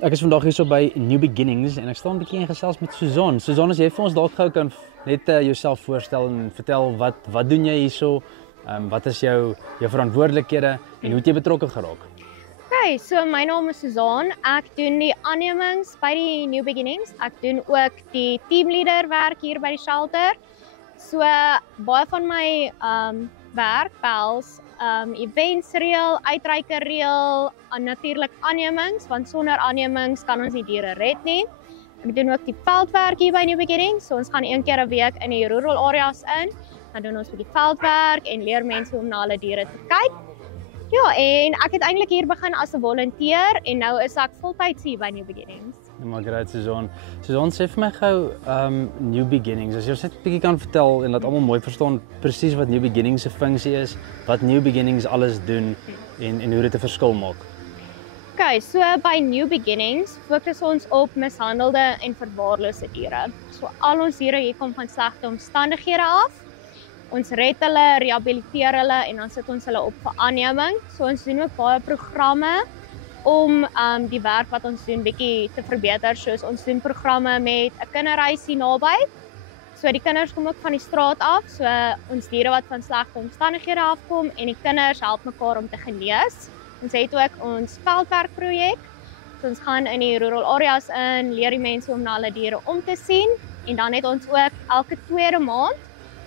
Ek is vandag hier so by New Beginnings en ek staan 'n bietjie in gesels met Suzan. Suzan, as jy vir ons dalk gou kan net jouself voorstel en vertel wat doen jy hierso? Wat is jou verantwoordelikhede en hoe het jy betrokke geraak? Okay, so my naam is Suzan. Ek doen die aannemings by die New Beginnings. Ek doen ook die teamleader werk hier by die shelter. So baie van my werk behels events reël, uitreike reël, natuurlik aannemings, want sonder aannemings kan ons nie diere red nie. Ek doen ook die veldwerk hier by New Beginnings. So ons gaan een keer 'n week in die rural areas in. Dan doen ons 'n bietjie veldwerk en leer mense hoe om na hulle diere te kyk. Ja, en ek het eintlik hier begin as 'n volunteer en nou is ek voltyds hier by New Beginnings. Maar great, Suzan. Suzan, sê vir my gou New Beginnings. As jy ons net 'n bietjie kan vertel en laat almal mooi verstaan presies wat New Beginnings se funksie is, wat New Beginnings alles doen en hoe dit 'n verskil maak. Okay, so by New Beginnings fokus ons op mishandelde en verwaarloosde diere. So al ons diere hier kom van slegte omstandighede af. Ons red hulle, rehabiliteer hulle en dan sit ons hulle op vir aanneming. So ons doen ook baie programme om die werk wat ons doen bietjie te verbeter. Soos ons doen programme met 'n kinderhuisie naby. So die kinders kom ook van die straat af. So ons diere wat van slegte omstandighede afkom en die kinders help mekaar om te genees. Ons het ook ons veldwerkprojek. So ons gaan in die rural areas in, leer die mense om na hulle diere om te sien en dan het ons ook elke tweede maand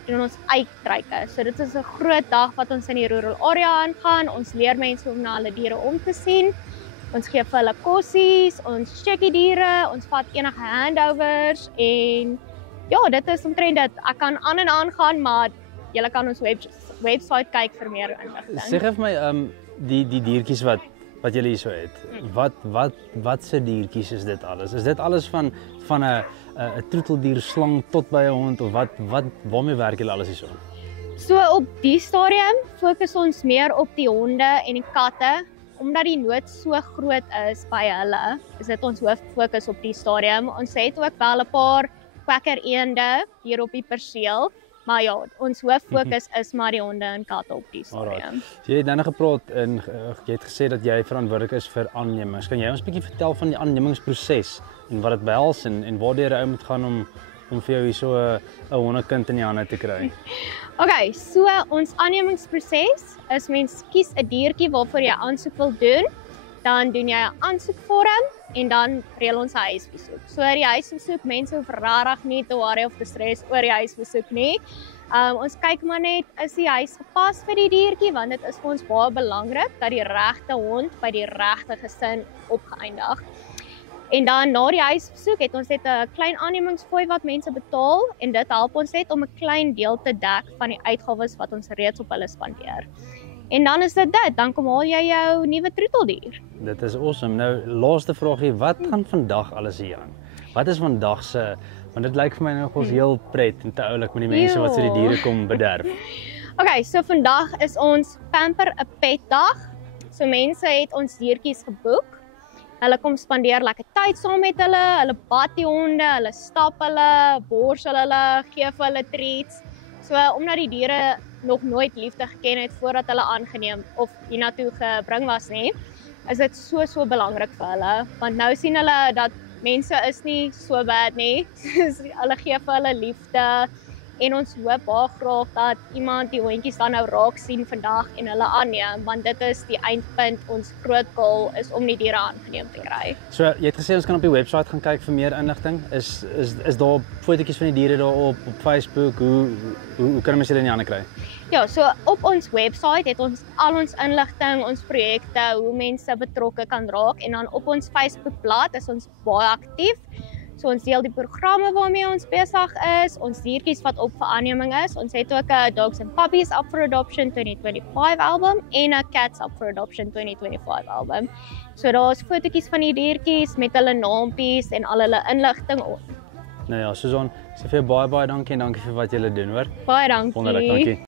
doen ons uitreike. So dit is 'n groot dag wat ons in die rural area aangaan. Ons leer mense om na hulle diere om te sien. Ons gee vir hulle kossies, ons check die diere, ons vat enige handovers en ja, dit is omtrent dit. Ek kan aan en aan gaan, maar julle kan ons website kyk vir meer inligting. Sê gee vir my die diertjies wat julle hierso het. Wat se diertjies is dit alles? Is dit alles van 'n troeteldier slang tot by 'n hond of waarmee werk julle alles hierso? So op die stadium fokus ons meer op die honde en die katte. Omdat die nood so groot is by hulle, is dit ons hooffokus op die stadium. Ons het ook wel 'n paar kwekkereende hier op die perseel, maar ja, ons hooffokus is maar die honde en katte op die stadium. Jy het nou gepraat en jy het gesê dat jy verantwoordelik is vir aannemings. Kan jy ons 'n bietjie vertel van die aannemingsproses en wat dit behels en waardeur 'n ou moet gaan om vir jou hierso 'n hondekind in die hande te kry? Okay, so ons aannemingsproses is mens kies 'n diertjie waarvoor jy aansoek wil doen, dan doen jy 'n aansoekvorm en dan reël ons 'n huisbesoek. So die huisbesoek, mense hoef regtig nie te worry of te stres oor die huisbesoek nie. Ons kyk maar net, is die huis gepas vir die diertjie, want dit is vir ons baie belangrik dat die regte hond by die regte gesin opgeëindig. En dan na die huisbesoek het ons net 'n klein aannemingsfooi wat mense betaal en dit help ons net om 'n klein deel te dek van die uitgawes wat ons reeds op hulle spandeer. En dan is dit, dan kom haal jy jou nuwe troeteldier. Dit is awesome. Nou, laaste vraagie, wat gaan vandag alles hier aan? Wat is vandag se, want dit lyk vir my nogals heel pret en te oulik met die mense wat so die diere kom bederf. Okay, so vandag is ons Pamper 'n Pet dag. So mense het ons diertjies geboek. Hulle kom spandeer lekker tyd saam met hulle bad die honde, hulle stap hulle, borsel hulle, gee vir hulle treats. So omdat die diere nog nooit liefde geken het voordat hulle aangeneem of hiernatoe gebring was nie, is dit so belangrik vir hulle, want nou sien hulle dat mense is nie so bad nie. Hulle gee vir hulle liefde en ons hoop baie graag dat iemand die hondjies dan nou raak sien vandag en hulle aanneem, want dit is die eindpunt. Ons groot goal is om die diere aangeneem te kry. So jy het gesê ons kan op die webwerf gaan kyk vir meer inligting. Is daar fotootjies van die diere daarop op Facebook? Hoe kan mense dit in die hande kry? Ja, so op ons webwerf het ons al ons inligting, ons projekte, hoe mense betrokke kan raak en dan op ons Facebookblad is ons baie aktief. So ons deel die programme waarmee ons besig is, ons diertjies wat op vir aanneming is. Ons het ook 'n Dogs and Puppies Up for Adoption 2025 album en 'n Cats Up for Adoption 2025 album. So daar's fotootjies van die diertjies met hulle naampies en al hulle inligting op. Nou ja, Suzan, ek sê vir jou baie dankie en dankie vir wat julle doen, hoor. Baie dankie. Wonderlik, dankie.